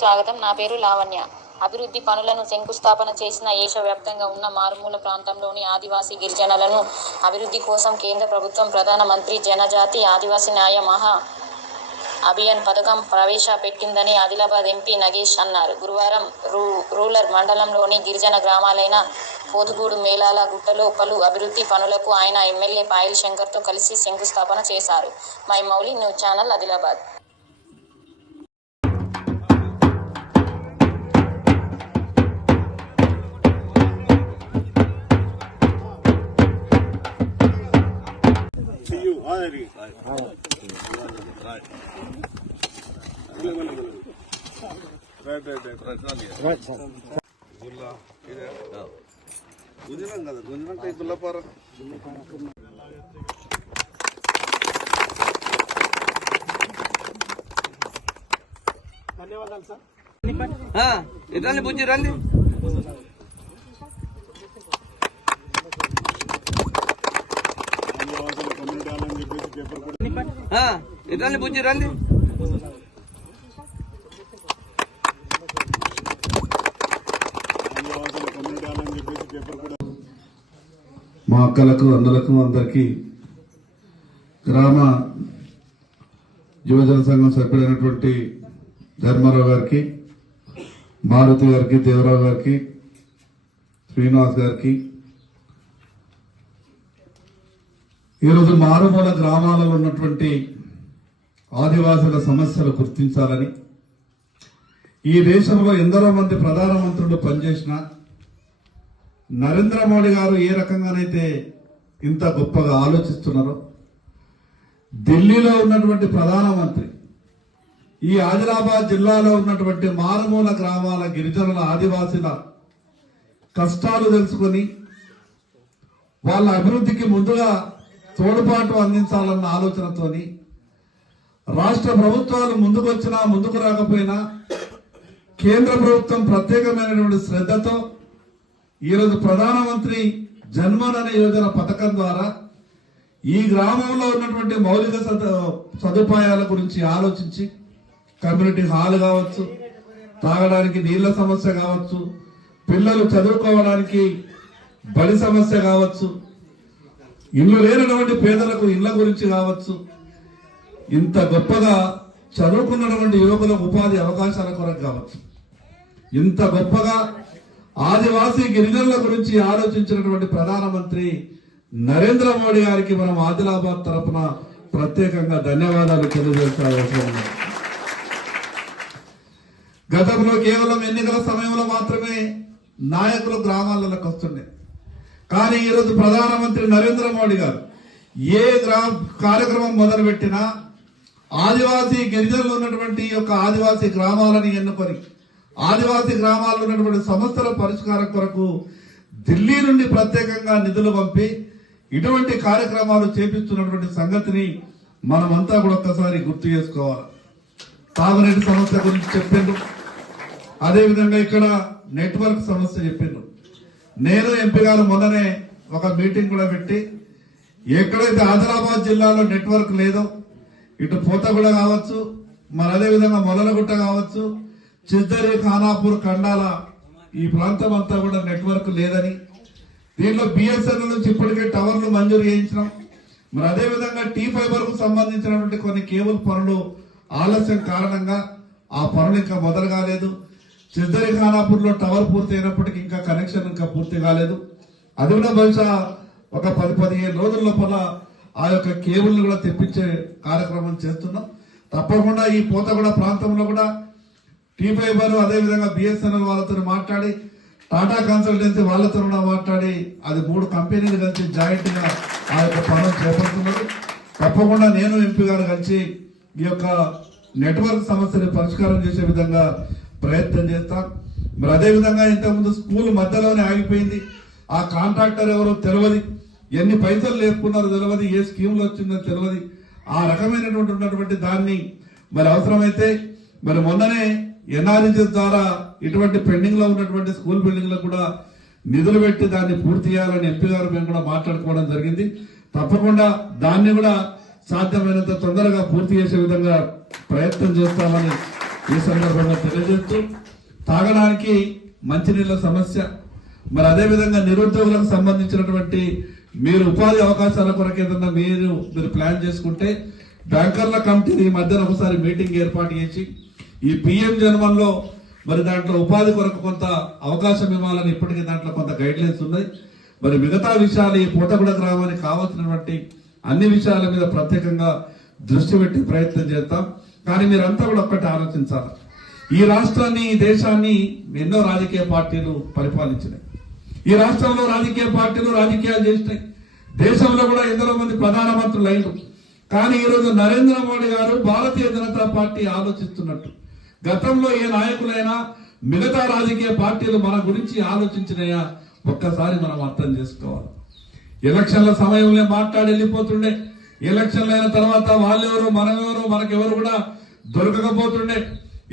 స్వాగతం. నా పేరు లావణ్య. అభివృద్ధి పనులను శంకుస్థాపన చేసిన దేశవ్యాప్తంగా ఉన్న మారుమూల ప్రాంతంలోని ఆదివాసీ గిరిజనులను అభివృద్ధి కోసం కేంద్ర ప్రభుత్వం ప్రధానమంత్రి జనజాతి ఆదివాసీ న్యాయ మహా అభియాన్ పథకం ప్రవేశపెట్టిందని ఆదిలాబాద్ ఎంపీ నగేష్ అన్నారు. గురువారం రూ రూరల్ మండలంలోని గిరిజన గ్రామాలైన పోతుగూడు మేళాల గుట్టలో పలు అభివృద్ధి పనులకు ఆయన ఎమ్మెల్యే పాయల్ శంకర్తో కలిసి శంకుస్థాపన చేశారు. My Mouli news channel Adilabad. గుంజనం కదా గుంజనంటే ఈ గుల్లపార ఆ, ఇటు రండి బుజ్జి రండి ఆదివాసుల కమ్యూనిటీ హాల్ అని చెప్పేసి పేపర్ రండి బుజ్జి రండి. మా అక్కలకు అన్నలకు అందరికీ గ్రామ యువజన సంఘం సభ్యుడైనటువంటి ధర్మారావు గారికి మారుతి గారికి దేవరావు గారికి శ్రీనివాస్ గారికి ఈరోజు మారుమూల గ్రామాలలో ఉన్నటువంటి ఆదివాసుల సమస్యలు గుర్తించాలని ఈ దేశంలో ఎందరో మంది ప్రధానమంత్రులు పనిచేసిన నరేంద్ర మోడీ గారు ఏ రకంగానైతే ఇంత గొప్పగా ఆలోచిస్తున్నారో ఢిల్లీలో ఉన్నటువంటి ప్రధానమంత్రి ఈ ఆదిలాబాద్ జిల్లాలో ఉన్నటువంటి మారుమూల గ్రామాల గిరిజనుల ఆదివాసుల కష్టాలు తెలుసుకొని వాళ్ళ అభివృద్ధికి ముందుగా తోడ్పాటు అందించాలన్న ఆలోచనతోని రాష్ట్ర ప్రభుత్వాలు ముందుకొచ్చినా ముందుకు రాకపోయినా కేంద్ర ప్రభుత్వం ప్రత్యేకమైనటువంటి శ్రద్ధతో ఈరోజు ప్రధానమంత్రి జన్మన్ అనే యోజన పథకం ద్వారా ఈ గ్రామంలో ఉన్నటువంటి మౌలిక సదుపాయాల గురించి ఆలోచించి కమ్యూనిటీ హాల్ కావచ్చు తాగడానికి నీళ్ళ సమస్య కావచ్చు పిల్లలు చదువుకోవడానికి బడి సమస్య కావచ్చు ఇల్లు లేనటువంటి పేదలకు ఇళ్ళ గురించి కావచ్చు ఇంత గొప్పగా చదువుకున్నటువంటి యువకులకు ఉపాధి అవకాశాల కొరకు కావచ్చు. ఇంత గొప్పగా ఆదివాసీ గిరిజనుల గురించి ఆలోచించినటువంటి ప్రధానమంత్రి నరేంద్ర మోడీ గారికి మనం ఆదిలాబాద్ తరఫున ప్రత్యేకంగా ధన్యవాదాలు తెలియజేస్తాం గతంలో కేవలం ఎన్నికల సమయంలో మాత్రమే నాయకులు గ్రామాలకు వస్తుండే. కానీ ఈరోజు ప్రధానమంత్రి నరేంద్ర మోడీ గారు ఏ గ్రా కార్యక్రమం మొదలుపెట్టినా ఆదివాసీ గిరిజనులు ఉన్నటువంటి యొక్క ఆదివాసీ గ్రామాలని ఎన్నుకొని ఆదివాసీ గ్రామాల్లో ఉన్నటువంటి సమస్యల పరిష్కారం కొరకు ఢిల్లీ నుండి ప్రత్యేకంగా నిధులు పంపి ఇటువంటి కార్యక్రమాలు చేపిస్తున్నటువంటి సంగతిని మనమంతా కూడా ఒక్కసారి గుర్తు చేసుకోవాలి. తాగునీటి సమస్య గురించి చెప్పిండ్రు. అదేవిధంగా ఇక్కడ నెట్వర్క్ సమస్య చెప్పిండ్రు. నేను ఎంపీ గారు మొన్ననే ఒక మీటింగ్ కూడా పెట్టి ఎక్కడైతే ఆదిలాబాద్ జిల్లాలో నెట్వర్క్ లేదో ఇటు పోతగూడ కావచ్చు మరి అదేవిధంగా మొదలగుట్ట కావచ్చు చిద్దరి ఖానాపూర్ కండాల ఈ ప్రాంతం అంతా కూడా నెట్వర్క్ లేదని దీనిలో బిఎస్ఎన్ఎల్ నుంచి ఇప్పటికే టవర్లు మంజూరు చేయించినాం. మరి అదేవిధంగా టీ ఫైబర్కు సంబంధించినటువంటి కొన్ని కేబుల్ పనులు ఆలస్యం కారణంగా ఆ పనులు ఇంకా మొదలు కాలేదు. సిద్ధరి ఖానాపూర్లో టవర్ పూర్తి అయినప్పటికీ ఇంకా కనెక్షన్ ఇంకా పూర్తి కాలేదు. అది కూడా బహుశా ఒక పది పదిహేను రోజుల లోపల ఆ యొక్క కేబుల్ని కూడా తెప్పించే కార్యక్రమం చేస్తున్నాం. తప్పకుండా ఈ పోతగూడ ప్రాంతంలో కూడా టీ ఫైబర్ అదేవిధంగా బిఎస్ఎన్ఎల్ వాళ్ళతో మాట్లాడి టాటా కన్సల్టెన్సీ వాళ్ళతో కూడా మాట్లాడి అది మూడు కంపెనీలు కలిసి జాయింట్గా ఆ యొక్క పనులు చేపడుతున్నారు. తప్పకుండా నేను ఎంపీ గారు కలిసి ఈ యొక్క నెట్వర్క్ సమస్యని పరిష్కారం చేసే విధంగా ప్రయత్నం చేస్తాం. మరి అదే విధంగా ఇంతకుముందు స్కూల్ మధ్యలోనే ఆగిపోయింది. ఆ కాంట్రాక్టర్ ఎవరో తెలియదు ఎన్ని పైసలు లేపుకున్నారో తెలియదు ఏ స్కీమ్లు వచ్చిందో తెలియదు ఆ రకమైనటువంటి ఉన్నటువంటి దాన్ని మరి అవసరమైతే మరి మొన్ననే ఎన్ఆర్ఎస్ ద్వారా ఇటువంటి పెండింగ్లో ఉన్నటువంటి స్కూల్ బిల్డింగ్ కూడా నిధులు పెట్టి దాన్ని పూర్తి చేయాలని ఎంపీ గారు మేము కూడా మాట్లాడుకోవడం జరిగింది. తప్పకుండా దాన్ని కూడా సాధ్యమైనంత తొందరగా పూర్తి చేసే విధంగా ప్రయత్నం చేస్తామని ఈ సందర్భంగా తెలియజేస్తూ తాగడానికి మంచినీళ్ళ సమస్య మరి అదేవిధంగా నిరుద్యోగులకు సంబంధించినటువంటి మీరు ఉపాధి అవకాశాల కొరకు ఏదన్నా మీరు మీరు ప్లాన్ చేసుకుంటే బ్యాంకర్ల కమిటీని ఈ మధ్యన ఒకసారి మీటింగ్ ఏర్పాటు చేసి ఈ పిఎం జన్మంలో మరి దాంట్లో ఉపాధి కొరకు కొంత అవకాశం ఇవ్వాలని ఇప్పటికీ దాంట్లో కొంత గైడ్ లైన్స్ ఉన్నాయి. మరి మిగతా విషయాలు ఈ పూతగూడ గ్రామానికి కావాల్సినటువంటి అన్ని విషయాల మీద ప్రత్యేకంగా దృష్టి పెట్టి ప్రయత్నం చేస్తాం కానీ మీరంతా కూడా ఒక్కటి ఆలోచించాలి. ఈ రాష్ట్రాన్ని ఈ దేశాన్ని ఎన్నో రాజకీయ పార్టీలు పరిపాలించినాయి. ఈ రాష్ట్రంలో రాజకీయ పార్టీలు రాజకీయాలు చేసినాయి. దేశంలో కూడా ఎందరో మంది ప్రధానమంత్రులు అయినారు కానీ ఈరోజు నరేంద్ర మోడీ గారు భారతీయ జనతా పార్టీ ఆలోచిస్తున్నట్టు. గతంలో ఏ నాయకులైనా మిగతా రాజకీయ పార్టీలు మన గురించి ఆలోచించినాయా? ఒక్కసారి మనం అర్థం చేసుకోవాలి. ఎలక్షన్ల సమయంలో మాట్లాడి వెళ్ళిపోతుండే. ఎలక్షన్లు అయిన తర్వాత వాళ్ళెవరు మనమెవరు మనకెవరు కూడా దొరకకపోతుండే.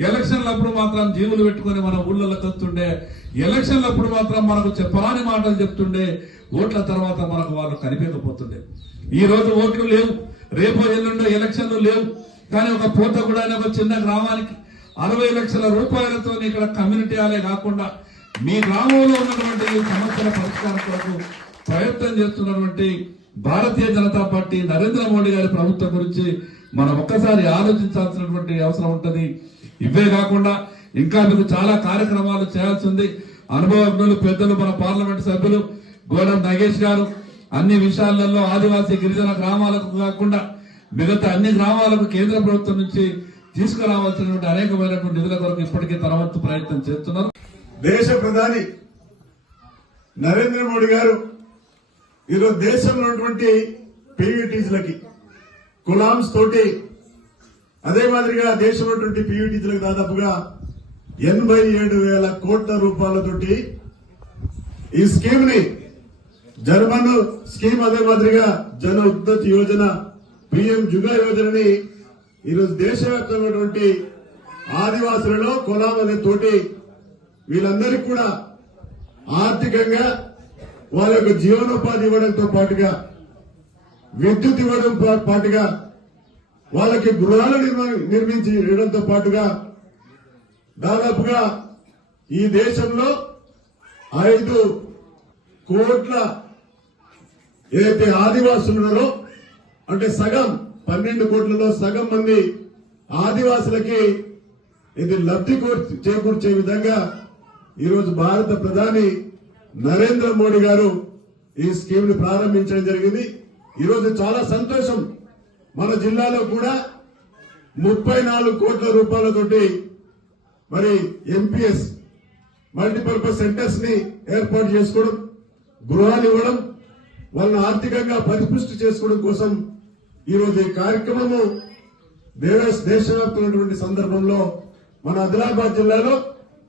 ఎలక్షన్లప్పుడు మాత్రం జీవులు పెట్టుకొని మన ఊళ్ళలో వస్తుండే ఎలక్షన్లప్పుడు మాత్రం మనకు చెప్పరాని మాటలు చెప్తుండే. ఓట్ల తర్వాత మనకు వాళ్ళు కనిపించకపోతుండే. ఈ రోజు ఓట్లు లేవు. రేపు ఎల్లుండో ఎలక్షన్లు లేవు. కానీ ఒక పూత కూడా అనే ఒక చిన్న గ్రామానికి అరవై లక్షల రూపాయలతో ఇక్కడ కమ్యూనిటీ హాలే కాకుండా మీ గ్రామంలో ఉన్నటువంటి సమస్యల పరిష్కారం కొరకు ప్రయత్నం చేస్తున్నటువంటి భారతీయ జనతా పార్టీ నరేంద్ర మోడీ గారి ప్రభుత్వం గురించి మనం ఒక్కసారి ఆలోచించాల్సినటువంటి అవసరం ఉంటుంది. ఇవే కాకుండా ఇంకా మీకు చాలా కార్యక్రమాలు చేయాల్సింది అనుభవజ్ఞులు పెద్దలు మన పార్లమెంట్ సభ్యులు గోడం నగేష్ గారు అన్ని విషయాలలో ఆదివాసీ గిరిజన గ్రామాలకు కాకుండా మిగతా అన్ని గ్రామాలకు కేంద్ర ప్రభుత్వం నుంచి తీసుకురావాల్సినటువంటి అనేకమైనటువంటి నిధుల కొరకు ఇప్పటికే తర్వాత ప్రయత్నం చేస్తున్నారు. దేశ ప్రధాని నరేంద్ర మోడీ గారు ఈరోజు దేశంలో ఉన్నటువంటి పీవీటీసీలకి కులాంస్ తోటి అదే మాదిరిగా దేశంలో ఉన్నటువంటి పీవీటీసీలకు దాదాపుగా ఎనభై ఏడు వేల కోట్ల రూపాయలతోటి ఈ స్కీమ్ని జర్మన్ స్కీమ్ అదే మాదిరిగా జన ఉత్పత్తి యోజన పిఎం జుగా యోజనని ఈరోజు దేశవ్యాప్తమైనటువంటి ఆదివాసులలో కులాం అనే తోటి వీళ్ళందరికీ కూడా ఆర్థికంగా వాళ్ళ యొక్క జీవనోపాధి ఇవ్వడంతో పాటుగా విద్యుత్ ఇవ్వడం పాటుగా వాళ్ళకి గృహాలు నిర్మించి ఇవ్వడంతో పాటుగా దాదాపుగా ఈ దేశంలో ఐదు కోట్ల ఏదైతే ఆదివాసులు ఉన్నారో అంటే సగం పన్నెండు కోట్లలో సగం మంది ఆదివాసులకి ఇది లబ్ధి చేకూర్చే విధంగా ఈరోజు భారత ప్రధాని నరేంద్ర మోడీ గారు ఈ స్కీమ్ని ప్రారంభించడం జరిగింది. ఈరోజు చాలా సంతోషం. మన జిల్లాలో కూడా ముప్పై నాలుగు కోట్ల రూపాయలతోటి మరి ఎంపీఎస్ మల్టీపర్పస్ సెంటర్స్ని ఏర్పాటు చేసుకోవడం గృహాలు ఇవ్వడం వాళ్ళని ఆర్థికంగా పరిపుష్టి చేసుకోవడం కోసం ఈరోజు ఈ కార్యక్రమము దేశ దేశవ్యాప్తమైనటువంటి సందర్భంలో మన ఆదిలాబాద్ జిల్లాలో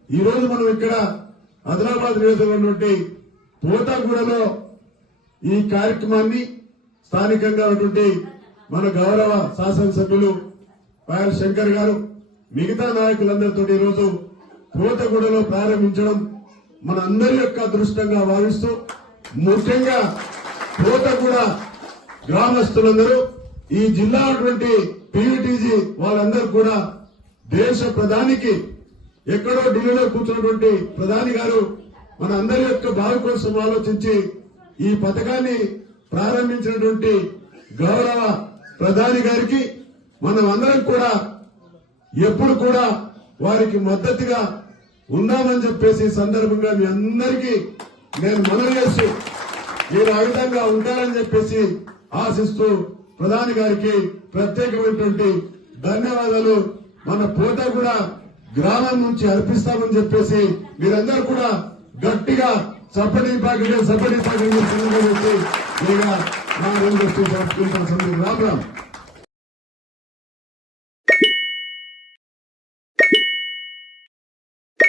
ఈరోజు మనం ఇక్కడ ఆదిలాబాద్ నియోజకవర్గంలో పోతాగూడలో ఈ కార్యక్రమాన్ని స్థానికంగా ఉన్నటువంటి మన గౌరవ శాసనసభ్యులు పాయల్ శంకర్ గారు మిగతా నాయకులందరితో ఈరోజు పోతగూడలో ప్రారంభించడం మన అందరి యొక్క అదృష్టంగా భావిస్తూ ముఖ్యంగా పోతగూడ గ్రామస్తులందరూ ఈ జిల్లా ఉన్నటువంటి పీవీటీజీ వాళ్ళందరూ కూడా దేశ ప్రధానికి ఎక్కడో ఢిల్లీలో కూర్చున్నటువంటి ప్రధాని గారు మన అందరి యొక్క బావి కోసం ఆలోచించి ఈ పథకాన్ని ప్రారంభించినటువంటి గౌరవ ప్రధాని గారికి మనం అందరం కూడా ఎప్పుడు కూడా వారికి మద్దతుగా ఉన్నామని చెప్పేసి సందర్భంగా మీ అందరికీ నేను మనవి చేసి మీరు ఆ విధంగా ఉంటారని చెప్పేసి ఆశిస్తూ ప్రధాని గారికి ప్రత్యేకమైనటువంటి ధన్యవాదాలు. మన పోట కూడా గ్రామం నుంచి అర్పిస్తామని చెప్పేసి మీరందరూ కూడా గట్టిగా చప్పటి పాకి చప్పటి పాకి రామ్ రామ్